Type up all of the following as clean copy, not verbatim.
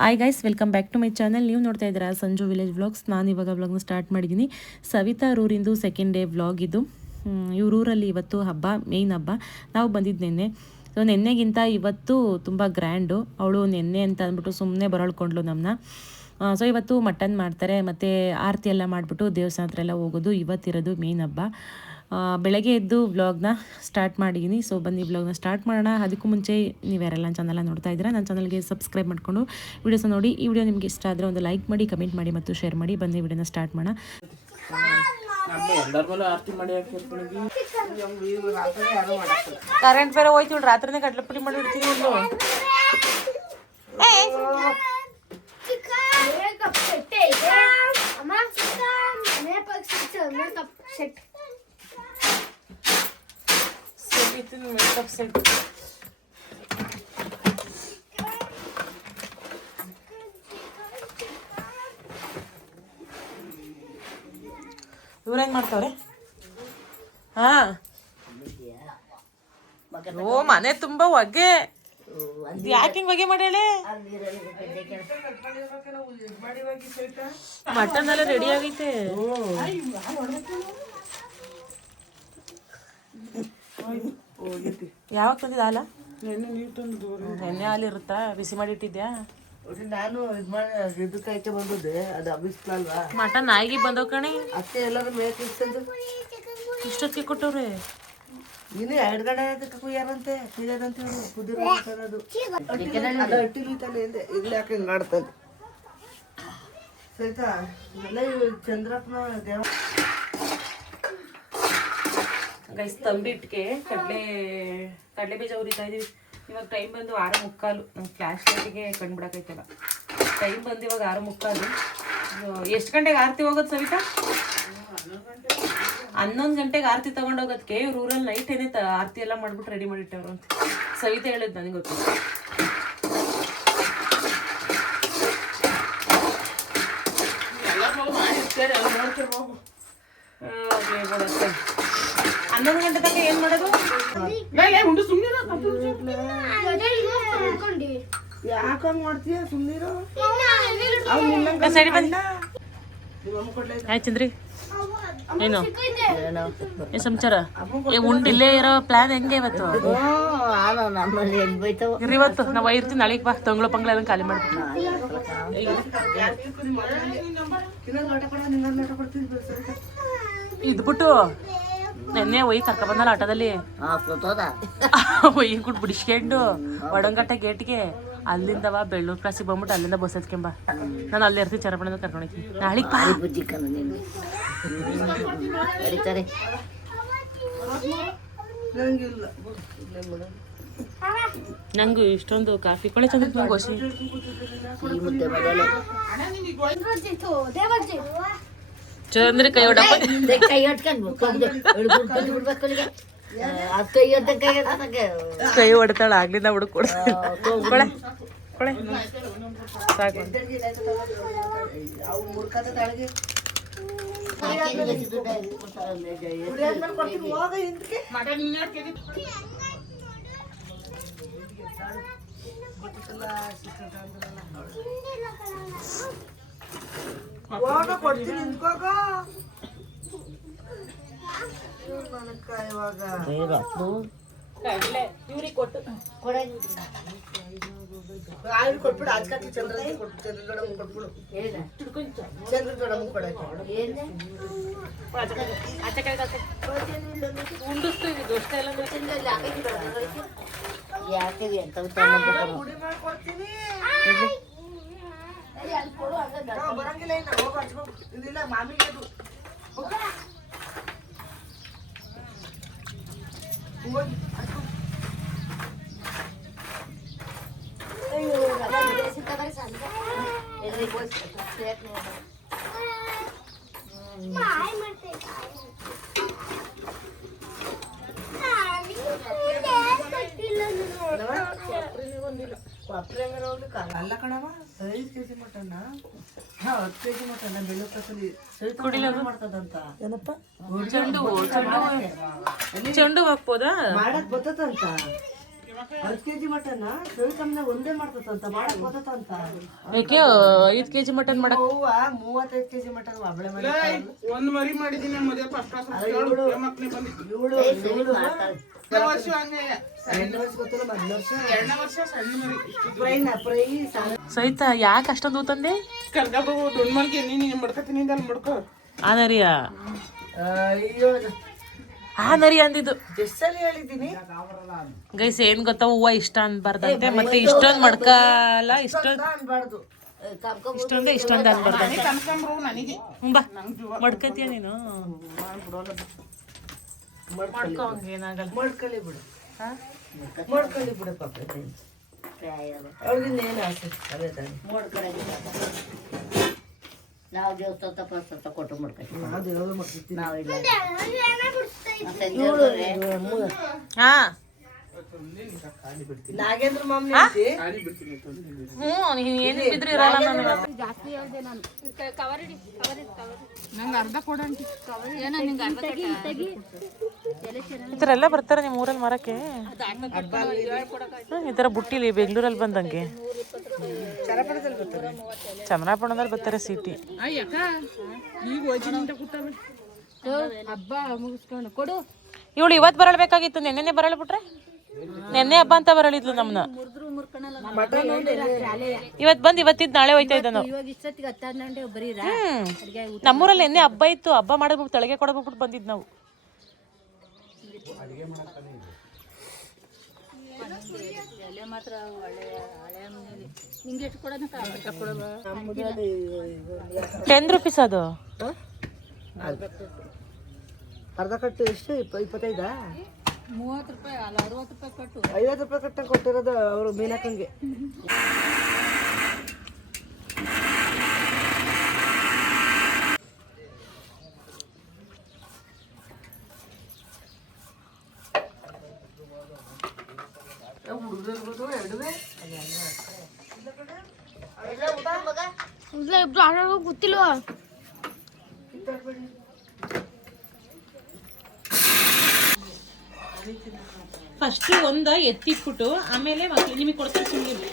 Hi guys, welcome back to my channel. ನೀವು ನೋಡ್ತಾ ಇದ್ದೀರಾ ಸಂಜು ವಿಲೇಜ್ ವ್ಲಾಗ್ಸ್. ನಾನು ಇವಾಗ ವ್ಲಾಗ್ನ ಸ್ಟಾರ್ಟ್ ಮಾಡಿದ್ದೀನಿ. ಸವಿತಾ ಊರಿಂದು ಸೆಕೆಂಡ್ ಡೇ ವ್ಲಾಗ್ ಇದು. ಇವ್ರ ಊರಲ್ಲಿ ಇವತ್ತು ಹಬ್ಬ, ಮೇಯ್ನ್ ಹಬ್ಬ. ನಾವು ಬಂದಿದ್ದು ನೆನ್ನೆ. ಸೊ ನೆನ್ನೆಗಿಂತ ಇವತ್ತು ತುಂಬ ಗ್ರ್ಯಾಂಡು. ಅವಳು ನೆನ್ನೆ ಅಂತ ಅಂದ್ಬಿಟ್ಟು ಸುಮ್ಮನೆ ಬರಳ್ಕೊಂಡ್ಲು ನಮ್ಮನ್ನ. ಸೊ ಇವತ್ತು ಮಟನ್ ಮಾಡ್ತಾರೆ, ಮತ್ತು ಆರತಿ ಎಲ್ಲ ಮಾಡಿಬಿಟ್ಟು ದೇವಸ್ಥಾನ ಹತ್ರ ಎಲ್ಲ ಹೋಗೋದು ಇವತ್ತಿರೋದು ಮೇಯ್ನ್ ಹಬ್ಬ. ಬೆಳಗ್ಗೆ ಎದ್ದು ವ್ಲಾಗ್ನ ಸ್ಟಾರ್ಟ್ ಮಾಡಿದ್ದೀನಿ. ಸೊ ಬನ್ನಿ ವ್ಲಾಗ್ನ ಸ್ಟಾರ್ಟ್ ಮಾಡೋಣ. ಅದಕ್ಕೂ ಮುಂಚೆ ನೀವು ಯಾರೆಲ್ಲ ನನ್ನ ಚಾನಲ್ನ ನೋಡ್ತಾ ಇದ್ದೀರಾ, ನನ್ನ ಚಾನಲ್ಗೆ ಸಬ್ಸ್ಕ್ರೈಬ್ ಮಾಡಿಕೊಂಡು ವೀಡಿಯೋಸ್ನ ನೋಡಿ. ಈ ವಿಡಿಯೋ ನಿಮಗೆ ಇಷ್ಟ ಆದರೆ ಒಂದು ಲೈಕ್ ಮಾಡಿ, ಕಮೆಂಟ್ ಮಾಡಿ ಮತ್ತು ಶೇರ್ ಮಾಡಿ. ಬನ್ನಿ ವಿಡಿಯೋನ ಸ್ಟಾರ್ಟ್ ಮಾಡೋಣ. ಕರೆಂಟ್ ಬೇರೆ ಹೋಯ್ತು, ರಾತ್ರಿನೇ ಕಡಲೆ ಪುಡಿ ಮಾಡಿ ಇಡ್ತೀನಿ. ಮೇಕಪ್ ಸೆಟ್ ಇವ್ರೇನ್ ಮಾಡ್ತಾವ್ರೆ? ಹಾ, ಓ ಮನೆ ತುಂಬಾ ಹೊಗೆ. ಯಾಕೆ ಹಿಂಗ್ ಹೊಗೆ ಮಾಡ್ಯಾಳೆ? ಮಟನ್ ಎಲ್ಲ ರೆಡಿ ಆಗೈತೆ. ಯಾವಾಗ ತಂದಿದ್ದ ಹಾಲ? ನೆನ್ನೆ ಹಾಲು ಇರುತ್ತಾ? ಬಿಸಿ ಮಾಡಿ ಇಟ್ಟಿದ್ಯಾ? ನಾನು ಇದಕ್ಕೆ ಬಂದಿದ್ದೆ, ಅದು ಅಭಿಸ್ಲಲ್ವಾ. ಮಟನ್ ನಾಯಿಗೆ ಬಂದವ್ ಕಣೆ. ಅಷ್ಟೇ ಎಲ್ಲರೂ ಮೇಕೆ ಇಷ್ಟೊತ್ತಿಗೆ ಕೊಟ್ಟವ್ರೆ. ಇನ್ನು 2 ಗಂಟೆ ಅದಕ್ಕೆ ಕುಯ್ಯಾರಂತೆ, ಕುಯ್ಯಾರಂತೆ ಕುದಿರೋದು ಅದು ಅಟ್ಟಿಲಿತಾನೆ ಹಿಂದೆ. ಇಲ್ಲಿ ಯಾಕೆ ಹಿಂಗೆ ಆಡ್ತದೆ ಸಹಿತ ಎಲ್ಲ ಚಂದ್ರಪ್ಪನ ದೇವ. ಗೈಸ್, ತಂಬಿಟ್ಟಿಗೆ ಕಡಲೆ ಬೀಜ ಉರಿತಾ ಇದೀವಿ. ಇವಾಗ ಟೈಮ್ ಬಂದು 6:45. ನಂಗೆ ಫ್ಲ್ಯಾಶ್ ಲೈಟಿಗೆ ಕಂಡುಬಿಡಕೈತಲ್ಲ. ಟೈಮ್ ಬಂದು ಇವಾಗ 6:45. ಎಷ್ಟು ಗಂಟೆಗೆ ಆರತಿ ಹೋಗೋದು ಸವಿತಾ? 11 ಗಂಟೆಗೆ ಆರತಿ ತಗೊಂಡೋಗೋದಕ್ಕೆ ಇವ್ರ ಊರಲ್ಲಿ ನೈಟ್ ಏನೇ ಆರತಿ ಎಲ್ಲ ಮಾಡ್ಬಿಟ್ಟು ರೆಡಿ ಮಾಡಿಟ್ಟವ್ರು ಅಂತ ಸವಿತಾ ಹೇಳಿದ್ ನನಗೆ ಗೊತ್ತು. ಮಾಡಿರ್ತಾರೆ, ಅವ್ರು ನೋಡ್ತಿರ್ಬೋದು. 11 ಗಂಟೆ ತನಕ ಏನ್ ಮಾಡೋದು? ಯಾಕಂಗ್ ಮಾಡ್ತೀಯ? ಸುಮ್ಮನಿರೋ. ಆಯ್ತಂದ್ರಿ. ಏನು ಸಮಾಚಾರ? ಉಂಡಿಲ್ಲೇ ಇರೋ ಪ್ಲಾನ್ ಹೆಂಗೆ ಇವತ್ತು? ಇವತ್ತು ನಾವು ಇರ್ತೀವಿ, ನಾಳೆಗೆ ಬಾ. ತಂಗ್ಳು ಪಂಗ್ಳ ಎಲ್ಲ ಖಾಲಿ ಮಾಡ್ತೀವಿ. ಇದ್ಬಿಟ್ಟು ನೆನ್ನೆ ಒಯ್ಯಿ ಕರ್ಕ ಬಂದಲ್ಲ ಆಟೋದಲ್ಲಿ, ಒಯ್ಯಿ ಕುಟ್ ಬಿಡಿಸ್ಕೊಂಡು ಒಡಂಗಟ್ಟೆ ಗೇಟ್ಗೆ ಅಲ್ಲಿಂದವ ಬೆಳ್ಳೂರು ಕ್ರಾಸಿಗೆ ಬಂದ್ಬಿಟ್ಟು ಅಲ್ಲಿಂದ ಬಸ್ ಹತ್ಕೊಂಬ. ನಾನು ಅಲ್ಲಿ ಇರ್ತೀನಿ, ಚರಪಣದ ಕರ್ಕೊಂಡು ಹೋಗ್ತೀನಿ. ನಾಳೆಗೆ ಬಾ. ನಂಗೂ ಇಷ್ಟೊಂದು ಕಾಫಿ ಕೊಳೆ ಚಂದ ಗೋಸಿ. ಚಂದ್ರಿ ಕೈ ಹೊಡಪ್ಪ, ಕೈ ಹೊಡ್ತಾಳ. ಆಗ್ಲಿಂದ ಹುಡುಕೊಡ ಕೊಳೆ ಕೊಳೆ ಸಾಕು. ಕೊಡ್ತೀನಿ ನಿಂತ್ಕೋಗ. ಕೊಟ್ಬಿಡು, ಆಜ್ಕಾಕಿ ಚಂದ್ರ ಕೊಟ್ಬಿಡು. ಚಂದ್ರ ದೊಡ್ಡಮ್ಮ ಕೊಡಕ್ಕೆ ಬರಂಗಿಲ್ಲ. ಇಲ್ಲ ಮಾಮಿಗೆ ಅಲ್ಲ ಕಣವ, 5 kg ಮಟನ್ನ 10 kg ಮಟನ್ನ ಬೆಳ್ಳು ಕಸಲಿ ಮಾಡ್ತದಂತ. ಏನಪ್ಪ ಚೆಂಡು ಹಾಕ್ಬೋದಾ? ಮಾಡಕ್ ಬರ್ತದಂತ. 10 kg ಮಟನ್ ಸವಿತಮ್ಮನ ಒಂದೇ ಮಾಡ್ತಂತ ಮಾಡಕ್ ಗೊತ್ತಂತ ಯಾಕೆ 5 kg ಮಟನ್ ಮಾಡಕ್ ಅವ್ವ 35 kg ಮಟನ್ ಒಬ್ಳೆ ಮಾಡಿ ಒಂದ್ ಮರಿ ಮಾಡಿದೀನಿ ಮದುವೆ ಫಸ್ಟ್ ಮಕ್ಕಳು ಬಂದಿತ್ತು ವರ್ಷ ಹಂಗೆ 2 ವರ್ಷ ಗೊತ್ತಿಲ್ಲ ಮೊದಲ ವರ್ಷ 2ನೇ ವರ್ಷ ಸಣ್ಣ ಮರಿ ಫ್ರೈ ಸಹಿತ ಯಾಕೆ ಅಷ್ಟೊಂದು ತಂದೆ ಕರ್ಗಬ ದೊಡ್ಡ ಮಲ್ಗೆ ನೀನು ಮಡ್ಕತೀನಿ ಅಲ್ಲಿ ಮಡ್ಕೋ ಆ ನರಿಯ ಅಯ್ಯೋ ಆ ನರಿ ಅಂದಿದ್ದು ಎಷ್ಟಲ್ಲಿ ಹೇಳಿದ್ದೀನಿ ಗೈಸ್ ಏನ್ ಗೊತ್ತಾ ಹೂವ ಇಷ್ಟ ಅನ್ಬಾರ್ದಂತೆ ಮತ್ತೆ ಇಷ್ಟೊಂದ್ ಮಡ್ಕಲ್ಲ ಇಷ್ಟೊಂದ್ ಅನ್ಬಾರ್ದು ಇಷ್ಟೊಂದು ಅನ್ಬಾರ್ದಂತೆ ಕನಕಾಂಬ್ರವು ನನಗೆ ಬಾ ಮಡ್ಕತಿಯ ನೀನು ಮಡ್ಕೋ ಹಂಗೇನಾಗಲ್ಲ ಮಾಡ್ಕೊಳ್ಳಿ ಬಿಡು ಮಾಡ್ಕೊಳ್ಳಿ ಬಿಡು ಪಾಪ ಅವ್ರಿಗಿನ್ನ ಏನು ಆಸೆ ಅದೇ ತಾನೆ ನಾವು ದೇವಸ್ಥಾನ ತಪ್ಪ ಕೊಟ್ಟು ಮಾಡ್ಕೊತೀವಿ ನಾವು ದೇವ್ರು ಮಾಡ್ತಿರ್ತೀವಿ ನಾವು ಇಲ್ಲ ಹಾ ನಾಗೇಂದ್ರ ಮಾಮನಿ ಐತಿ ನೀನ್ ಏನ್ ಬಿದ್ರು ಇರಲ್ಲ ನನಗೆ ನಂಗೆ ಅರ್ಧ ಕೊಡಂಟಿ ಈ ಥರ ಎಲ್ಲ ಬರ್ತಾರೆ ನಿಮ್ಮ ಊರಲ್ಲಿ ಮಾರಕ್ಕೆ ಈ ಥರ ಬುಟ್ಟಿಲಿ ಬೆಂಗಳೂರಲ್ಲಿ ಬಂದಂಗೆ ಚನ್ನಪಟ್ಟಣದಲ್ಲಿ ಬರ್ತಾರೆ ಸಿಟಿ ಹಬ್ಬ ಮುಗಿಸ್ಕೊಂಡು ಕೊಡು ಇವಳು ಇವತ್ತು ಬರಳ್ಬೇಕಾಗಿತ್ತು ನೆನ್ನೆನೆ ಬರಳ್ಬಿಟ್ರೆ ನೆನ್ನೆ ಹಬ್ಬ ಅಂತ ಬರಳಿದ್ಲು ನಮ್ನ ಇವತ್ತು ಬಂದು ಇವತ್ತಿದ್ದು ನಾಳೆ ಹೋಯ್ತಾ ಇದ್ದ ನಾವು ಇವಾಗ ಇಷ್ಟೊತ್ತಿಗೆ 10 ಬರೀರಾ ನಮ್ಮೂರಲ್ಲಿ ಎಣ್ಣೆ ಹಬ್ಬ ಇತ್ತು ಹಬ್ಬ ಮಾಡೋದ್ಬಿಟ್ಟು ತಳಗೆ ಕೊಡಬಿಟ್ಟು ಬಂದಿದ್ದು ನಾವು ಎಲೆ ಮಾತ್ರ ಒಳ್ಳೆ ಹಳೆ ನಿಂಗೆ ಎಷ್ಟು ಕೊಡೋಣ ಕೊಡೋದು 10 ರೂಪೀಸ್ ಅದು ಅರ್ಧ ಕಟ್ಟು ಎಷ್ಟು 25 30 ರೂಪಾಯಿ ಅಲ್ಲ 60 ರೂಪಾಯಿ ಕಟ್ಟು 50 ರೂಪಾಯಿ ಕಟ್ಟ ಕೊಟ್ಟಿರೋದು ಅವರು ಮೀನಾಕಂಗೆ ಗೊತ್ತಿಲ್ವಾ ಫಸ್ಟ್ ಒಂದ ಎತ್ತಿಟ್ಬಿಟ್ಟು ಆಮೇಲೆ ಮಕ್ಳು ನಿಮಗೆ ಕೊಡ್ತಾರೆ ಸುಮ್ಮನೆ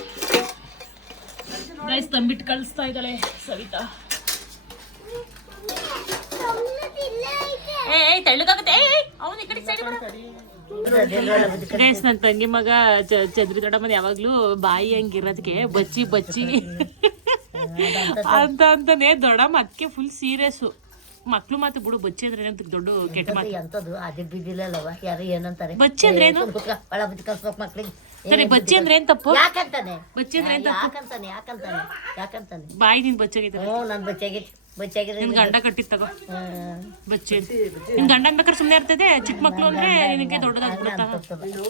ಗೈಸ್ ತಂಬಿಟ್ಟು ಕಳಿಸ್ತಾ ಇದ್ದಾಳೆ ಸವಿತಾ ಗೈಸ್ ನನ್ನ ತಂಗಿ ಮಗ ಚಂದ್ರಿ ದೊಡ್ಡ ಮನೆ ಯಾವಾಗ್ಲೂ ಬಾಯಿ ಹಂಗಿರೋದಕ್ಕೆ ಬಚ್ಚಿ ಬಚ್ಚಿ ಅಂತಾನೆ ದೊಡ್ಡಮ್ಮ ಅದಕ್ಕೆ ಫುಲ್ ಸೀರಿಯಸ್ಸು ಮಕ್ಳು ಮಾತು ಬಿಡು ಬಚ್ಚಿ ಅಂದ್ರೆ ಏನಂತ ದೊಡ್ಡ ಕೆಟ್ಟ ಮಾತು ಎಂತದ್ದು ಅದೇ ಬಿದ್ದಿಲ್ಲವ ಯಾರು ಏನಂತಾರೆ ಬಚ್ಚಿ ಅಂದ್ರೆ ಏನು ಒಳ ಬುದ್ಧಿ ಕಲ್ಸ್ಬೇಕು ಮಕ್ಳಿಗೆ ಸರಿ ಬಚ್ಚಿ ಅಂದ್ರೆ ಏನ್ ತಪ್ಪು ಯಾಕಂತಾನೆ ಬಚ್ಚಿ ಅಂದ್ರೆ ಏನ್ ತಪ್ಪು ಯಾಕಂತಾನೆ ಬಾಯಿ ನಿನ್ ಬಚ್ಚಾಗೈತೆ ನನ್ ಬಚ್ಚಾಗಿದ್ರೆ ನಿನ್ ಗಂಡ ಕಟ್ಟಿದ್ ತಗೋ ಬಚ್ಚಿ ನಿನ್ ಗಂಡ ಅನ್ಬೇಕಾದ್ರೆ ಸುಮ್ನೆ ಇರ್ತದೆ ಚಿಕ್ಕ ಮಕ್ಳು ಅಂದ್ರೆ ನಿನಗೆ ದೊಡ್ಡದಾಗ್ಬಿಡುತ್ತ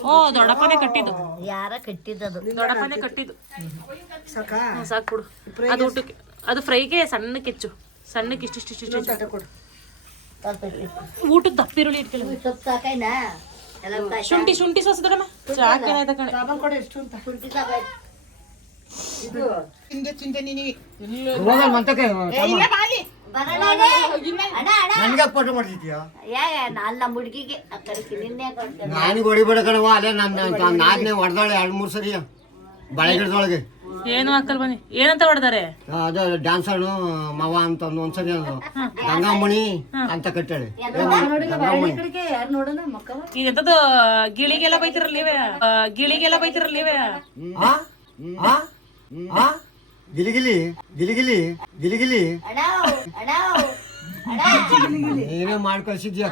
ಓ ದೊಡ್ಡಪ್ಪನೇ ಕಟ್ಟಿದ್ದು ಯಾರ ಕಟ್ಟಿದ್ದದು ದೊಡ್ಡಪ್ಪನೇ ಕಟ್ಟಿದ್ದು ಸಾಕಾ ಸಾಕು ಬಿಡು ಅದು ಊಟಕ್ಕೆ ಅದು ಫ್ರೈಗೆ ಸಣ್ಣಕ್ಕೆ ಹೆಚ್ಚು ಸಣ್ಣಕ್ಕೆ ಇಷ್ಟಿಷ್ಟು ಕೊಡು ಊಟದ ದಪ್ಪಿರುಳಿ ಇಟ್ಕೊಳ್ಳಿ ಸೊಪ್ಪು ಸಾಕೈನಾ ಶುಂಠಿ ಶುಂಠಿ ಸೋಸು ದೊಡ್ಡಮ್ಮ ಸಾಕೇನಾಯ್ತ ಕಣೆ ಸಾಬನ್ ಕೊಡು ಎಷ್ಟು ಅಂತ ಶುಂಠಿ ಸಾಕಾಯ್ತು ಇದು ತಿಂದೆ ತಿಂದೆ ನಿನಗೆ ನನ್ಗೆ ಫೋಟೋ ಮಾಡ್ತಿದ್ಯಾ ನಾನು ನಮ್ಮ ಹುಡುಗಿಗೆ ಆ ಕಡೆಗೆ ನಿನ್ನೆ ಕೊಡ್ತೇನೆ ನನಗೆ ಹೊಡಿಬೇಡ ಕಣವ ಅಲ್ಲೇ ನಾದ್ನೇ ಹೊಡೆದಾಳೆ 2-3 ಸರಿ ಬಳೆ ಗಿಡದೊಳಗೆ ಏನು ಹಾಕಲ್ ಬನ್ನಿ ಏನಂತ ಹೊಡೆದಾರೆ ಅದು ಡ್ಯಾನ್ಸ್ ಆಡು ಮವ ಅಂತ ಒಂದ್ಸರಿ ಅದು ಗಂಗಾಮಣಿ ಅಂತ ಕಟ್ಟಾಳೆ ಯಾರು ನೋಡೋಣ ಮಕ್ಕಳ ಈಗ ಎಂತದ್ದು ಗಿಳಿಗೆಲ್ಲ ಬೈತಿರಲ್ಲ ನೀವೇ ಗಿಳಿಗೆಲ್ಲ ಬೈತಿರಲ್ಲ ನೀವೇ ಗಿಲಿಗಿಲಿ ಗಿಲಿಗಿಲಿ ಗಿಲಿಗಿಲಿ ನೀನೇ ಮಾಡಿ ಕಳ್ಸಿದ್ಯಾ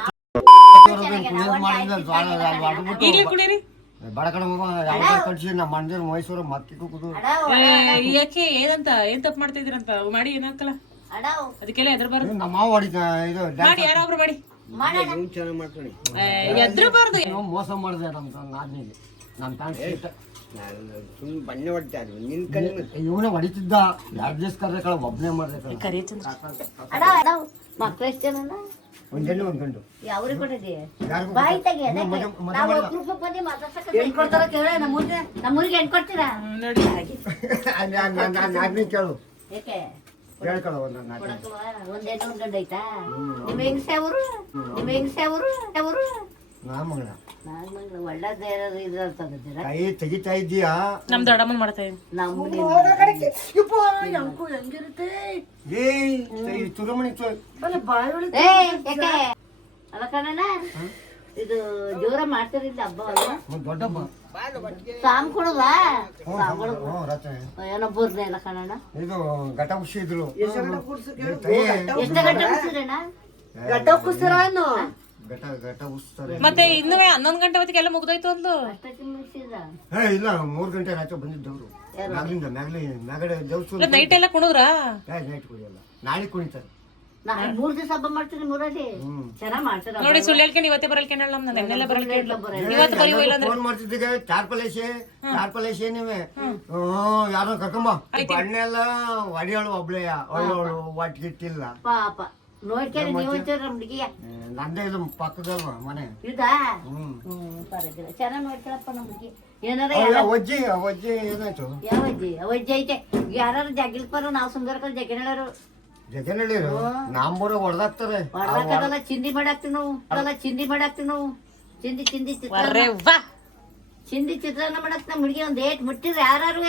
ಈಗಲೇ ಕುಡೀರಿ ಬಡಕಣ ಯಾವ ಕಳ್ಸಿ ನಮ್ಮ ಮಂದಿರ ಮೈಸೂರು ಮತ್ತೆ ಕೂದು ಯಾಕೆ ಏನಂತ ಏನ್ ತಪ್ಪು ಮಾಡ್ತಾ ಇದೀರಂತ ಮಾಡಿ ಏನಾಕಲ್ಲ ಅದಕ್ಕೆಲ್ಲ ಎದ್ರಬಾರ್ದು ನಮ್ಮ ಮಾವ ಹೊಡಿತ ಇದು ಮಾಡಿ ಯಾರೋ ಒಬ್ರು ಮಾಡಿ ಚೆನ್ನಾಗಿ ಮಾಡ್ಕೊಳ್ಳಿ ಎದ್ರಬಾರ್ದು ಮೋಸ ಮಾಡಿದೆ ನಮ್ಮ ನಾದ್ನಿಗೆ ನಮ್ಮ ತಾಂಡ ಸುಮ್ಮನೆ ಬಣ್ಣೆ ಹೊಡಿತಾ ಇದ್ವಿ ನಿನ್ ಕಣ್ಣು ಇವನೇ ಹೊಡಿತಿದ್ದ 2 ದಿವಸ ಕರ್ರೆ ಕಳ ಒಬ್ಬನೇ ಮಾಡಿದೆ ಕರಿಯ ಚಂದ್ರ ಮಕ್ಳು ಎಷ್ಟು ಜನ ಒಂದ್ ಗಂಟು ಯಾವ್ರಿಗೆ ಕೊಟ್ಟಿದ್ದೀ ಯಾರಿಗೂ ಬಾಯಿ ತೆಗಿ ನಾವು ಅಪ್ರೂಪಕ್ಕೆ ಬಂದು ಮಾತಾಡ್ಸಕ್ಕೆ ಕೊಡ್ತಾರ ಕೇಳ ನಮ್ಮೂರಿಗೆ ಹೆಣ್ ಕೊಡ್ತೀರಾ ನೋಡಿ ನಾದ್ನಿ ಕೇಳು ಯಾಕೆ ಹೇಳ್ಕೊಳ ಒಂದು ನಾದ್ನಿ ಒಂದ್ ಹೆಣ್ಣು ಒಂದ್ ಗಂಡ ಐತಾ ನಿಮ್ಮ ಹೆಂಗಸೆ ಅವರು ನಿಮ್ಮ ಹೆಂಗಸೆ ಅವರು ನಾಮಗಳ ನಾಗಮಂಗ್ಲ ಒಳ್ಳೇದು ಯಾರು ಇದ್ರಲ್ಲಿ ತಗೋತೀರಾ ಕೈ ತೆಗಿತಾ ಇದ್ದೀಯಾ? ನಮ್ ದೊಡ್ಡಮ್ಮನ್ ಮಾಡ್ತಾ ಇದೀನಿ. ಹೆಂಗಿರುತ್ತೆ ಏ ತುರಮಣಿ ಬಾಯಿ ಒಳಗೆ ಯಾಕೆ ಅಲ್ಲ ಕಣಣ್ಣ ಇದು ಜೋರ ಮಾಡ್ತಿರಿಲ್ಲ ಹಬ್ಬ ಅಲ್ಲ ದೊಡ್ಡಮ್ಮ ಸಾಮ್ ಕೊಡುದ ರಚನೆ ಏನೋ ಬೂರ್ನೆ ಇಲ್ಲ ಕಣಣ್ಣ ಇದು ಘಟ ಖುಷಿ ಇದ್ರು ಎಷ್ಟು ಗಂಟೆ ಮುಗಿಸಿದ್ರಣ್ಣ ಗಟ್ಟ ಕುಸ್ತಾರ ಇನ್ನು ಘಟ ಘಟ ಉಸ್ತಾರೆ. ಮತ್ತೆ ಇನ್ನೂ 11 ಗಂಟೆ ಹೊತ್ತಿಗೆ ಎಲ್ಲ ಮುಗ್ದೋಯ್ತು ಅಂದ್ಲು. ಅಷ್ಟೊತ್ತಿಗೆ ಮುಗಿಸಿದ್ರ ಇಲ್ಲ 3 ಗಂಟೆ ರಾತ್ರಿ ಬಂದಿದ್ದವ್ರು ಮ್ಯಾಗಡೆ ದೇವಸ್ಥಾನ ಇಲ್ಲ ನೈಟ್ ಎಲ್ಲ ಕುಣಿದ್ರಾ? ನೈಟ್ ಕುಡಿಯಲ್ಲ, ನಾಳೆ ಕುಣಿತಾರೆ. ನಾನು 3 ದಿವಸ ಹಬ್ಬ ಮಾಡ್ತೀನಿ ಮೂರಲ್ಲಿ ಚೆನ್ನಾಗ್ ಮಾಡ್ತಾರ ನೋಡಿ ಸುಳ್ಳು ಹೇಳ್ಕೊಂಡು ಇವತ್ತೇ ಬರಲ್ಕೇಳ ನಮ್ನ ನೆನ್ನೆಲ್ಲ ಬರಲ್ಕೇಳ ಇವತ್ತು ಬರೀ ಇಲ್ಲ ಅಂದ್ರೆ ಫೋನ್ ಮಾಡ್ತಿದ್ದಿಗೆ ಚಾರ್ಪಲೇಶೆ ನೀವೇ ಯಾರೋ ಕರ್ಕೊಂಬ ಬಣ್ಣೆಲ್ಲ ಹೊಡಿಯೋಳು ಒಬ್ಳೆಯ ಒಳ್ಳೋಳು ಒಟ್ಟಿಗಿಟ್ಟಿಲ್ಲ ಪಾಪ ನೋಡ್ಕೊಂಡು ನೀವು ಹುಡುಗಿಯ ನಂದೇ ಇದು ಪಕ್ಕದಲ್ವ ಮನೆ. ಇದಾ ಪರವಾಗಿಲ್ಲ ಚೆನ್ನಾಗ್ ನೋಡ್ಕೊಳಪ್ಪ ನಮ್ಮ ಹುಡುಗಿ ಏನಾರ ಅಜ್ಜಿ ಏನಾಯ್ತು? ಯಾವ ಅಜ್ಜಿ ಅವಜ್ಜಿ ಐತೆ ಯಾರು ಜಗ್ಗಿಲ್ಪರು ನಾವು ಸುಂದರಕಲ್ ಜಗ್ಗಿನಳರು ಜಗನಳ್ಳಿರು ನಾಂಬೂರ ಹೊಡೆದಾಕ್ತಾರೆ. ಹೊರಗಡೆಲ್ಲ ಚಿಂದಿ ಮಾಡಾಕ್ತಿವಿ ನಾವು ಅದೆಲ್ಲ ಚಿಂದಿ ಮಾಡಾಕ್ತಿವಿ ನಾವು ಚಿಂದಿ ಚಿಂದಿ ಅರೆ ವಾ ಚಿಂದಿ ಚಿತ್ರಾನ್ನ ಮಾಡಕ್ ನಮ್ಮ ಹುಡುಗಿ ಒಂದ್ ಏಟ್ ಮುಟ್ಟಿದ್ರೆ ಯಾರು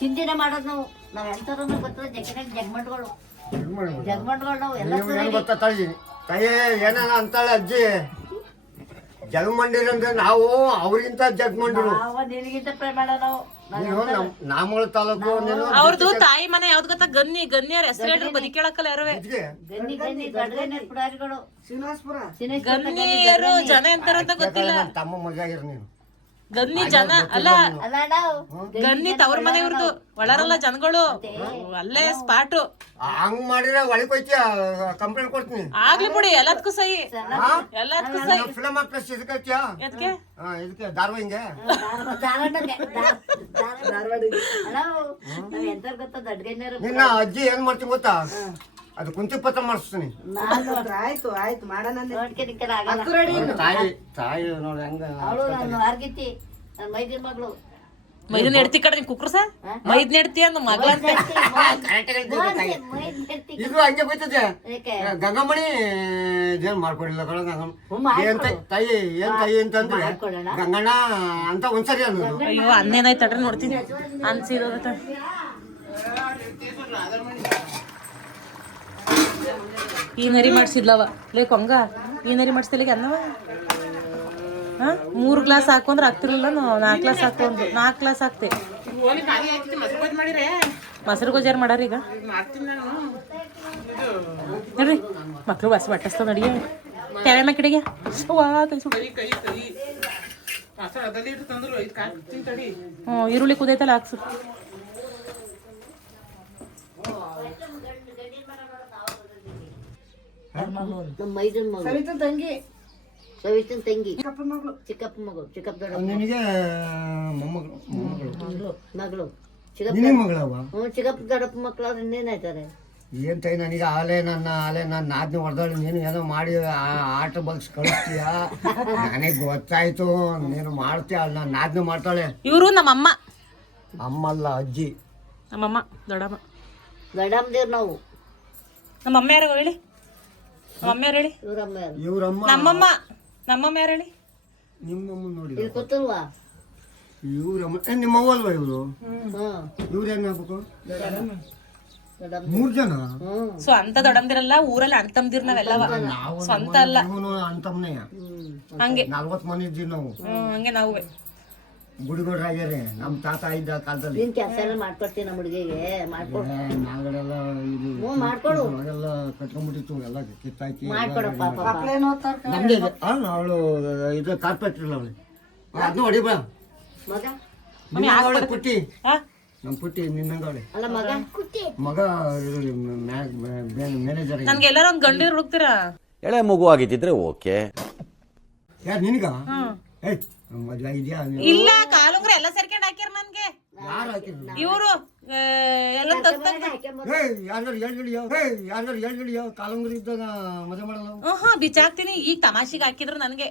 ಚಿಂದಿನೇ ಮಾಡೋದು ನಾವ್ ಎಂತಾರು ಗೊತ್ತದ ಜಗ್ಗಿನಾಗ ಜಗ್ಮಂಡ್ಗಳು ಜಗ್ಮಂಡ್ಗಳು ನಾವು ಎಲ್ಲ ಏನ್ ಗೊತ್ತಾ ತಾಯಿ ಏನ ಅಂತಾಳೆ ಅಜ್ಜಿ, ಜಗಮಂಡಿರಂದ್ರೆ ನಾವು ಅವ್ರಿಗಿಂತ ಜಗಮಂಡಿರು. ನಾವು ನಿನಗಿಂತ ಪ್ರಮಾಣ ನಾವು ನೀನು ನಾಮೂಳ ತಾಲೂಕು ನೀನು ಅವ್ರದ್ದು ತಾಯಿ ಮನೆ ಯಾವ್ದು ಗೊತ್ತಾ? ಗನ್ನಿಯವ್ರ ಹೆಸರು ಹೇಳಿ ಬದುಕೇಳಕ್ಕಲ್ಲ ಯಾರುವೆ. ಇದ್ಗೆ ಗನ್ನಿ ಗನ್ನಿ ಗಡ್ಗನ್ನಿ ಪುಡಾರಿಗಳು ಶ್ರೀನಿವಾಸಪುರ ಗನ್ನಿಯರು ಜನ ಎಂತಾರಂತ ಗೊತ್ತಿಲ್ಲ. ನನ್ ತಮ್ಮ ಮಗ ಆಗಿರು ನೀನು. ಗನ್ನಿ ಜನ ಅಲ್ಲ, ಅಲ್ಲ ನಾವು ಗನ್ನಿ ತವ್ರ ಮನೆಯವ್ರದ್ದು ಒಳರಲ್ಲ ಜನಗಳು ಅಲ್ಲೇ ಸ್ಪಾಟು. ಹಂಗ್ ಮಾಡಿದ್ರೆ ಒಳಗ್ ಹೋಯ್ತೀಯ, ಕಂಪ್ಲೇಂಟ್ ಕೊಡ್ತೀನಿ. ಆಗ್ಲಿ ಬಿಡಿ ಎಲ್ಲದಕ್ಕೂ ಸಹಿ ಎಲ್ಲದಕ್ಕೂ ಸಹಿ. ಫಿಲಮ್ ಪ್ಲಸ್ ಇದಕ್ಕೆ ಎದ್ಕೆ ಇದಕ್ಕೆ ಧಾರವಾಡ ಹಿಂಗೆ ನಾವ್ ಎಂತ ಗೊತ್ತ ದಡ್ಗನ್ಯರು ನಿನ್ನ ಅಜ್ಜಿ ಏನ್ ಮಾಡ್ತೀನಿ ಗೊತ್ತಾ? ಅದು ಕುಂತಿ ಪತ್ರ ಮಾಡಿಸ್ತೀನಿ. ಆಯ್ತು ಆಯ್ತು ಮಾಡೋಣ ನೋಡ್ಕೊಳಿಕ್ಕೆ ಆಗಲ್ಲ ತಾಯಿ ನೋಡಿ ಹೆಂಗ ಅವಳು ನಾನು ಆರ್ಗಿತಿ ನನ್ನ ಮೈದಿನ ಮಗಳು ಮೈದನ್ ಎಡ್ತಿ ಕಡೆ ನೀನ್ ಕುಕ್ರಸ ಮೈದ್ನ ಎಡ್ತಿ ಅಂದ ಮಗಳಂತೆ. ಇದು ಹಂಗೆ ಬೈತದೆ. ಯಾಕೆ ಗಂಗಮ್ಮಣಿ ಇದೇನ್ ಮಾಡ್ಕೊಡಿಲ್ಲ ಕಣ ಗಂಗಮ್ಮ. ಏನ್ ತಾಯಿ ಏನ್ ತಾಯಿ ಅಂತಂದ್ರೆ ಗಂಗಣ್ಣ ಅಂತ ಒಂದ್ಸರಿ ಅನ್ನೋದು. ಅಯ್ಯೋ ಅನ್ನೇನಾಯ್ತು ತಡ್ರಿ ನೋಡ್ತೀನಿ ಅನ್ಸಿರೋದ. ಈ ನರಿ ಮಾಡ್ಸಿದ್ಲವ ಲೇ ಕೊಂಗ, ಈ ನರಿ ಮಾಡಿಸ್ತಿಲ್ಲಿಗೆ ಅನ್ನವ 3 ಗ್ಲಾಸ್ ಹಾಕು ಅಂದ್ರೆ ಆಗ್ತಿರ್ಲಿಲ್ಲ. 4 ಗ್ಲಾಸ್ ಹಾಕು ಅಂದ್ರು 4 ಗ್ಲಾಸ್ ಹಾಕ್ತೆ. ಓಲಿ ಖಾಲಿ ಆಯ್ತು ಮೊಸರು ಗೋಜ್ ಮಾಡಿರೆ ಮೊಸರು ಗೊಜ್ಜಾರು ಮಾಡಾರ ಈಗ ಮಾಡ್ತೀನಿ ನಾನು. ನೋಡ್ರಿ ಮಕ್ಳು ಬಸ್ ಬಟ್ಟಸ್ತಾವ ನಡಿಗೆ ತೆವೆ ಮಕ್ಕಳಿಗೆ ಕೈ ಕೈ ಕೈ ಮೊಸರು ಅದಲ್ಲಿ ಇಟ್ಟು ತಂದ್ರು ಇದು ಕಾಯ್ತೀನಿ ತಡಿ. ಈರುಳ್ಳಿ ಕುದೈತಲ್ಲ ಹಾಕ್ಸು. ನಮ್ಮ ಮೈದನ ಮಗಳು ಸವಿತಾ ತಂಗಿ ಸವಿತನ ತಂಗಿ ಚಿಕ್ಕಪ್ಪ ಮಗಳು ಚಿಕ್ಕಪ್ಪ ಮಗಳು ಚಿಕ್ಕಪ್ಪ ದೊಡ್ಡ ನಿನಗೆ ಮೊಮ್ಮಗಳು ಮಗಳು ನಿನ್ನ ಮಗಳವ? ಚಿಕ್ಕಪ್ಪ ದೊಡ್ಡಪ್ಪ ಮಕ್ಕಳು ಅವ್ರು ಇನ್ನೇನಾಯ್ತಾರೆ ಏನ್ ತಾಯಿ ನನಗೆ ಆಲೆ ನನ್ನ ನಾದ್ನಿ ಹೊಡೆದಾಳಿ. ನೀನು ಏನೋ ಮಾಡಿ ಆಟ ಬಗ್ಸ್ ಕಳಿಸ್ತೀಯ. ನನಗೆ ಗೊತ್ತಾಯ್ತು ನೀನು ಮಾಡ್ತೀಯ. ನಾನು ನಾದ್ನಿ ಮಾಡ್ತಾಳೆ. ಇವರು ನಮ್ಮಮ್ಮ, ಅಮ್ಮಲ್ಲ ಅಜ್ಜಿ. ನಮ್ಮಮ್ಮ ದೊಡ್ಡಮ್ಮ. ದೊಡ್ಡಮ್ಮದೇವ್ರು ನಾವು ನಮ್ಮಮ್ಮ ಯಾರು ಹೇಳಿ? ನಮ್ಮಮ್ಮ ಯಾರು ಹೇಳಿ? ಇವ್ರಮ್ಮ ಯಾರು ಇವ್ರಮ್ಮ ನಮ್ಮಮ್ಮ ಯಾರು ಹೇಳಿ? ನಿಮ್ಮಮ್ಮ ನೋಡಿ. ಇಲ್ಲಿ ಗೊತ್ತಲ್ವಾ ಇವ್ರಮ್ಮ ನಿಮ್ಮವ್ವ ಅಲ್ವಾ ಇವರು? ಇವ್ರೇನ್ ಆಗ್ಬೇಕು? 3 ಜನ ಸೊ ಅಂತ ದೊಡ್ಡಮ್ದಿರಲ್ಲ ಊರಲ್ಲಿ ಅಣ್ತಮ್ದಿರ್ ನಾವೆಲ್ಲವ ಸ್ವಂತ ಅಲ್ಲ. ಇವನು ಅಂತಮ್ನೆಯ ಹಂಗೆ 40 ಮಂದಿ ಇದ್ದೀವಿ ನಾವು. ಹಂಗೆ ನಾವು ಗುಡಿಗೋಡ್ರಾಗ್ಯಾರೆ ನಮ್ಮ ತಾತ ಇದ್ದ ಕಾಲದಲ್ಲಿ. ನಿನ್ ಕೆಲಸ ಎಲ್ಲ ಮಾಡ್ಕೊಡ್ತೀನಿ ನಮ್ಮ ಹುಡುಗಿಗೆ ಮಾಡ್ಕೊಡು ನಾಗಡೆಲ್ಲ ಇದು ಮಾಡ್ಕೊಡು ಎಲ್ಲ ಕಟ್ಕೊಂಡ್ಬಿಟ್ಟಿತ್ತು. ಎಲ್ಲ ಕಿತ್ತಾಕಿ ಮಾಡ್ಕೊಡಪ್ಪ ಪಾಪ ಮಕ್ಳೇನು ಓದ್ತಾರ ನಮ್ದೇ ಅವಳು ಇದು ಕಾರ್ಪೆಟ್ ಇಲ್ಲ ಅವಳು. ಅದನ್ನ ಹೊಡಿಬ ಮಗ ಪುಟ್ಟಿ ಹಾ ನಮ್ಮ ಪುಟ್ಟಿ ನಿನ್ನಂಗವಳೆ ಅಲ್ಲ ಮಗ ಮಗ ಮ್ಯಾನೇಜರ್. ನನ್ಗೆ ಎಲ್ಲಾರು ಒಂದ್ ಗಂಡಿರ್ ಹುಡುಕ್ತೀರಾ? ಎಳೆ ಮಗು ಆಗಿದ್ದಿದ್ರೆ ಓಕೆ. ಯಾರು ನಿನಗ? ಏಯ್ ಮದ್ವೆ ಆಗಿದ್ಯಾ? ಇಲ್ಲ ಕಾಲುಂಗ್ರ ಎಲ್ಲ ಸೇರ್ಕೊಂಡ್ ಹಾಕ್ಯಾರ ನನ್ಗೆ. ಯಾರು ಹಾಕಿದ್ರು? ಇವರು ಎಲ್ಲ ಯಾರು ಹೇಳ್ಗಳಿಯೋ ಕಾಲಂಗ್ರಿ ಇದ್ದಾಗ ಮದುವೆ ಮಾಡಲ್ಲ. ಬಿಚಾಕ್ತೀನಿ. ಈಗ ತಮಾಷೆಗೆ ಹಾಕಿದ್ರು ನನ್ಗೆ.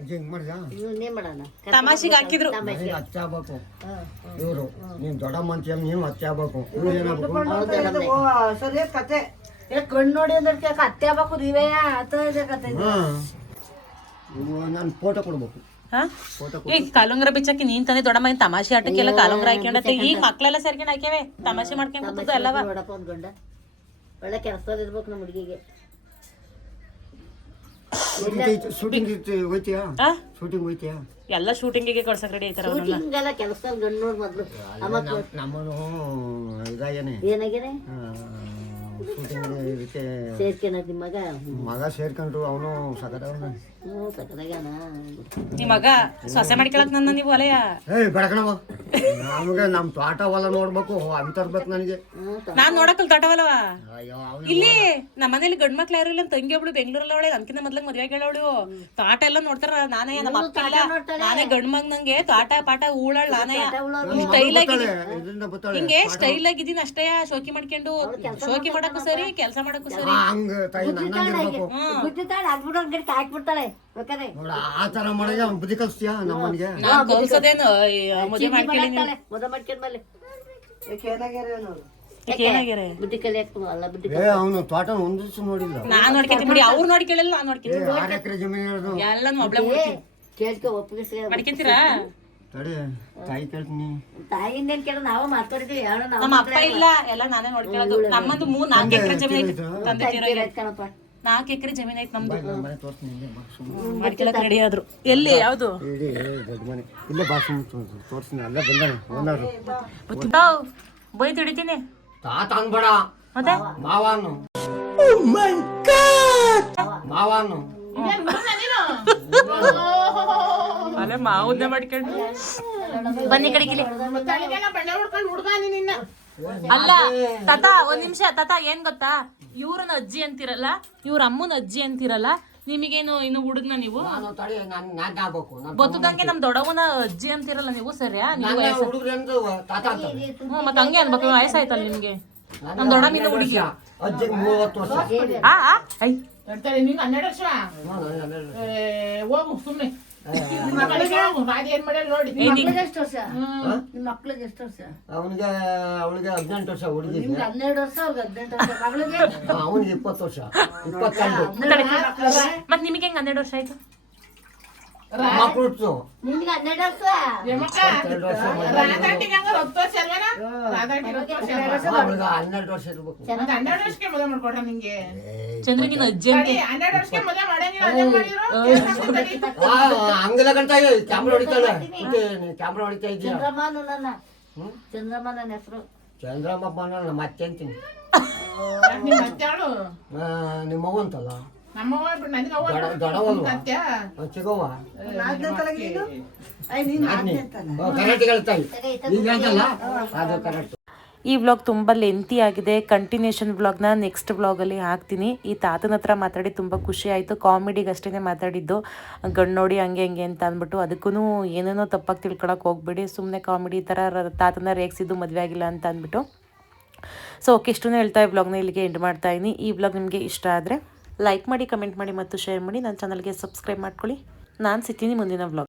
ಅಜ್ಜಿ ಹಿಂಗ್ ಮಾಡ್ದ ಇನ್ನೇನ್ ಮಾಡೋಣ ತಮಾಷೆಗೆ ಹಾಕಿದ್ರು. ಹಚ್ಚ ಆಗ್ಬೇಕು ಇವ್ರು. ನೀನ್ ದೊಡ್ಡ ಮಂಚ ನೀನು ಹಚ್ಚ ಆಗ್ಬೇಕು. ಇವ್ರು ಏನಾಗ್ಬೇಕು? ಸರಿಯಾದ ಕತೆ ಕಣ್ಣು ನೋಡಿ ಅಂದ್ರೆ ಅತ್ತೆ ಆಗ್ಬೇಕು ನೀವೇ ಆತ ಇದೆ ಕತೆ. ನಾನು ಫೋಟೋ ಕೊಡ್ಬೇಕು. ಹಾ ಈಗ ಕಾಲುಂಗ್ರ ಬಿಚ್ಚಕ್ಕೆ ನೀನ್ ತಂದೆ ದೊಡ್ಡಮ್ಮ ಏನ್ ತಮಾಷೆ ಆಟಕ್ಕೆಲ್ಲ ಕಾಲುಂಗ್ರ ಹಾಕ್ಕೊಂಡತ್ತೆ. ಈಗ ಮಕ್ಳೆಲ್ಲ ಸೇರ್ಕೊಂಡು ಹಾಕ್ಯಾವೆ ತಮಾಷೆ ಮಾಡ್ಕೊಂಡ್ ಎಲ್ಲವ. ನೋಡಪ್ಪ ಒಂದ್ ಗಂಡ ಒಳ್ಳೆ ಕೆಲಸದಲ್ಲಿ ಇರ್ಬೇಕು ನಮ್ಮ ಹುಡುಗಿಗೆ. ಶೂಟಿಂಗ್ ಹೋಯ್ತೀಯಾ? ಆ? ಶೂಟಿಂಗ್ ಹೋಯ್ತೀಯಾ? ಎಲ್ಲ ಶೂಟಿಂಗಿಗೆ ಕಳ್ಸಕ್ ರೆಡಿ ಆಯ್ತಾರ ಅವ್ರನ್ನ. ಶೂಟಿಂಗೆಲ್ಲ ಕೆಲಸದಲ್ಲಿ ಗಂಡು ನೋಡ್ ಮೊದ್ಲು. ನಮ್ಮನು ಇದಾಗೇನೆ ಏನಾಗ್ಯಾನೆ ಶೂಟಿಂಗ್ ಇದಕ್ಕೆ ಸೇರ್ಕೆನ ನಿಮ್ಮ ಮಗ ಸೇರ್ಕೊಂಡ್ರು. ಅವನು ಸಕದವನ. ಸಕದಾಗ್ಯಾನ ನಿಮ್ ಮಗ ಸೊಸೆ ಮಾಡ್ಕೊಳಕ್ ನನ್ನ ನೀವು ಅಲೆಯ. ಬೆಳಕಣವ ನಮ್ಗೆ ನಮ್ ತೋಟ ಹೊಲ ನೋಡ್ಬೇಕು ಅಂತ ತರ್ಬೇಕು ನನಗೆ. ನಾನ್ ನೋಡಕಲ್ ತೋಟವಲ್ಲವ. ಅಯ್ಯೋ ಇಲ್ಲಿ ನಮ್ಮ ಮನೇಲಿ ಗಂಡ್ ಮಕ್ಳು ಯಾರು ಇಲ್ಲ. ತಂಗಿ ಒಬ್ಳು ಬೆಂಗಳೂರಲ್ಲಿ ಅವಳೆ. ನನ್ಕಿಂತ ಮೊದ್ಲಂಗ್ ಮದ್ವೆ ಹೇಳವಳು. ತೋಟ ಎಲ್ಲ ನೋಡ್ತಾರ ನಾನೇ. ನಮ್ಮ ಅಕ್ಕ ಇಲ್ಲ ನಾನೇ ಗಂಡ್ ಮಗ್. ನಂಗೆ ತೋಟ ಪಾಠ ಊಳಾಳ ನಾನೇ. ಸ್ಟೈಲ್ ಆಗಿದ್ದೀನಿ ಇದರಿಂದ ಬತ್ತಾಳೆ ಹಿಂಗೆ ಸ್ಟೈಲ್ ಆಗಿದ್ದೀನಿ ಅಷ್ಟೇ. ಶೋಕಿ ಮಾಡ್ಕೊಂಡು ಶೋಕಿ ಮಾಡಕ್ಕೂ ಸರಿ ಕೆಲಸ ಮಾಡಕ್ಕೂ ಸರಿ. ಹಂಗ ತಾಯಿ ನನ್ನಂಗಿರ್ಬೇಕು. ಬುದ್ಧಿ ತಾಳ ಹಾಕ್ಬಿಡೋ ಗಿಡಕ್ಕೆ ಹಾಕ್ಬಿಡ್ತಾಳೆ ಬೇಕಾದ್ರೆ. ನೋಡ ಆ ತರ ಮಾಡಿದ್ರೆ ಅವ್ನು ಬುದ್ಧಿ ಕಲಿಸ್ತೀಯಾ ನಮ್ಮನಿಗೆ? ನಾನ್ ಕಲ್ಸೋದೇನು ಮದ್ವೆ ಮಾಡ್ಕೊಳ್ಳಿ. ಮದುವೆ ಮಾಡ್ಕೊಂಡ್ಮೇಲೆ ಏನಾಗ್ಯಾರೆ ಬುದ್ಧಿ ಕಲಿಯಕ್ ಅಲ್ಲ ಬುದ್ಧಿ ಅವನು ತೋಟ ಒಂದ್ ದಿವಸ ನೋಡಿಲ್ಲ. ನಾನ್ ನೋಡ್ಕೊಂತೀನಿ ಬಿಡಿ. ಅವ್ರು ನೋಡ್ಕೊಳ್ಳಲ್ಲ ನಾನ್ ನೋಡ್ಕೊಂತೀನಿ. 6 ಎಕರೆ ಜಮೀನು ಇರೋದು. ಎಲ್ಲಾನು ಒಬ್ಳೆ ಮಾಡ್ತೀನಿ. ಕೇಳ್ಕೊ ಒಪ್ಪಿಗೆ ಮಾಡ್ಕೊಂತೀರಾ? ತಡಿ ತಾಯಿ ಕೇಳ್ತೀನಿ. ತಾಯಿನೇನ್ ಕೇಳ ನಾವು ಮಾತಾಡಿದ್ವಿ ಹೇಳೋ ನಾವು ನಮ್ಮ ಅಪ್ಪ ಇಲ್ಲ ಎಲ್ಲ ನಾನೇ ನೋಡ್ಕೊಳ್ಳೋದು. ನಮ್ಮದು 4 ಎಕರೆ ಜಮೀನ್ ಐತಿ. ತಂದೆ ತೀರೋಗಿ ಕಣಪ್ಪ 4 ಎಕರೆ ಜಮೀನ್ ಐತಿ ನಮ್ದು. ಮನೆ ತೋರಿಸ್ತೀನಿ ಮಾಡ್ಕೊಳಕ್ ರೆಡಿ ಆದ್ರು. ಎಲ್ಲಿ ಯಾವ್ದು ಇಡೀ ದೊಡ್ಡ ಮನೆ ಇಲ್ಲೇ ಬಾಸು ತೋರಿಸ್ತೀನಿ. ಅಲ್ಲೇ ಬಂದಾನೆ ಓನರು. ಬೈತ್ ಹಿಡಿತೀನಿ. ತಾತ ಅನ್ಬೇಡ ಮತ್ತೆ ಮಾವಾನು ಮಾವಾನು. ಅಲ್ಲೇ ಮಾವುದ್ದೆ ಮಾಡ್ಕೊಂಡು ಬನ್ನಿ ಕಡೆಗಿಲಿ. ತಲೆಗೆಲ್ಲ ಬಣ್ಣೆ ಹೊಡ್ಕೊಂಡು ಹುಡ್ಗ ನಿನ್ನ. ಅಲ್ಲ ತಾತ ಒಂದ್ ನಿಮಿಷ. ತಾತ ಏನ್ ಗೊತ್ತಾ, ಇವ್ರನ್ನ ಅಜ್ಜಿ ಅಂತಿರಲ್ಲ, ಇವ್ರ ಅಮ್ಮನ ಅಜ್ಜಿ ಅಂತಿರಲ್ಲ. ನಿಮಗೇನು ಇನ್ನು ಹುಡುಗ್ನ ನೀವು ನಾನು ತಡಿ ನಾನು ಆಗ್ಬೇಕು. ಗೊತ್ತದಂಗೆ ನಮ್ ದೊಡ್ಡವನ ಅಜ್ಜಿ ಅಂತಿರಲ್ಲ ನೀವು. ಸರಿಯಾ? ನೀವು ಹುಡುಗ್ರಂದು ತಾತ ಅಂತ. ಮತ್ತೆ ಹಂಗೆ ಅನ್ಬೇಕು. ವಯಸ್ಸಾಯ್ತಲ್ಲ ನಿಮ್ಗೆ. ನಮ್ ದೊಡ್ಡಮ್ಮ ಇನ್ನು ಹುಡುಗಿ. ಅಜ್ಜಿಗೆ 30 ವರ್ಷ. ಐ ಹೇಳ್ತಾರೆ ನಿಂಗೆ 12 ವರ್ಷ. ಹೋಗು ಸುಮ್ಮನೆ ರಾಜ ಏನ್ ಮಾಡ್ಯಾರ ನೋಡಿ. ಎಷ್ಟು ವರ್ಷ ನಿಮ್ಮ ಮಕ್ಳಿಗೆ ಎಷ್ಟು ವರ್ಷ? ಅವನಿಗೆ ಅವಳಿಗೆ 18 ವರ್ಷ ಹುಡುಗಿಗೆ. 12 ವರ್ಷ ಅವ್ರಿಗೆ 18 ವರ್ಷ ಮಗಳಿಗೆ ಅವನಿಗೆ 20 ವರ್ಷ 22. ಮತ್ ನಿಮಗೆ ಹೆಂಗ್ 12 ವರ್ಷ ಆಯ್ತು? ಮಕ್ಕಳು ಹುಟ್ಟು ನಿಮ್ಗೆ 12 ವರ್ಷ ರಾಧಾಟಿಗೆ ಹಂಗ 10 ವರ್ಷ ಅಲ್ವೇನ? ರಾಧಾಟಿಗೆ 10 ವರ್ಷ. ಅವಳಿಗೆ 12 ವರ್ಷ ಇರ್ಬೇಕು. 12 ವರ್ಷಕ್ಕೆ ಮದುವೆ ಮಾಡ್ಕೊಟ್ರ ನಿಂಗೆ. ಚಂದ್ರಗಿನ ಅಜ್ಜಿ ಅಂತ. 12 ವರ್ಷಕ್ಕೆ ಮದುವೆ ಮಾಡಂಗಿಲ್ಲ. ಅದೇ ಮಾಡಿದ್ರು. ಹಂಗೆಲ್ಲ ಗಂಟ ಕ್ಯಾಮ್ರಾ ಹೊಡಿತಾಳೆ. ಕ್ಯಾಮ್ರಾ ಹೊಡಿತಾ ಇದೀಯ? ಚಂದ್ರಮ್ಮನು ನನ್ನ ಚಂದ್ರಮ್ಮ ನನ್ನ ಹೆಸರು. ಚಂದ್ರಮ್ಮ ನಾನು ಮತ್ತೆ ಅಂತೀನಿ. ನಿಮ್ಮ ಅತ್ತೆ ಅವಳು ನಿಮ್ಮ ಅವ್ವ ಅಂತಲ್ಲ? ನಮ್ಮವ್ವ ನನಗೆ ಅವ್ವ ದೊಡ್ಡವಲ್ವಾ? ಅತ್ತೆ ಚಿಕ್ಕವ್ವ ನೀನು ಕರೆಕ್ಟ್ ಹೇಳ್ತಾಯಿ. ಈಗ ಹೇಳ್ತಲ್ಲ ಅದು ಕರೆಕ್ಟ್. ಈ ವ್ಲಾಗ್ ತುಂಬ ಲೆಂತಿ ಆಗಿದೆ. ಕಂಟಿನ್ಯೂಷನ್ ವ್ಲಾಗ್ನ ನೆಕ್ಸ್ಟ್ ವ್ಲಾಗಲ್ಲಿ ಹಾಕ್ತೀನಿ. ಈ ತಾತನ ಹತ್ರ ಮಾತಾಡಿ ತುಂಬ ಖುಷಿ ಆಯಿತು. ಕಾಮಿಡಿಗೆ ಅಷ್ಟೇ ಮಾತಾಡಿದ್ದು. ಗಂಡು ನೋಡಿ ಹಂಗೆ ಹಂಗೆ ಅಂತ ಅಂದ್ಬಿಟ್ಟು ಅದಕ್ಕೂ ಏನೇನೋ ತಪ್ಪಾಗಿ ತಿಳ್ಕೊಳಕ್ಕೆ ಹೋಗ್ಬೇಡಿ. ಸುಮ್ಮನೆ ಕಾಮಿಡಿ ಥರ ತಾತನ ರೇಗಿಸಿದ್ದು ಮದುವೆ ಆಗಿಲ್ಲ ಅಂತ ಅಂದ್ಬಿಟ್ಟು. ಸೊ ಓಕೆ, ಇಷ್ಟೂ ಹೇಳ್ತಾ ಈ ವ್ಲಾಗ್ನ ಇಲ್ಲಿಗೆ ಎಂಡ್ ಮಾಡ್ತಾಯಿದ್ದೀನಿ. ಈ ವ್ಲಾಗ್ ನಿಮಗೆ ಇಷ್ಟ ಆದರೆ ಲೈಕ್ ಮಾಡಿ, ಕಮೆಂಟ್ ಮಾಡಿ ಮತ್ತು ಶೇರ್ ಮಾಡಿ. ನನ್ನ ಚಾನಲ್ಗೆ ಸಬ್ಸ್ಕ್ರೈಬ್ ಮಾಡ್ಕೊಳ್ಳಿ. ನಾನು ಸಿಗ್ತೀನಿ ಮುಂದಿನ ವ್ಲಾಗ್.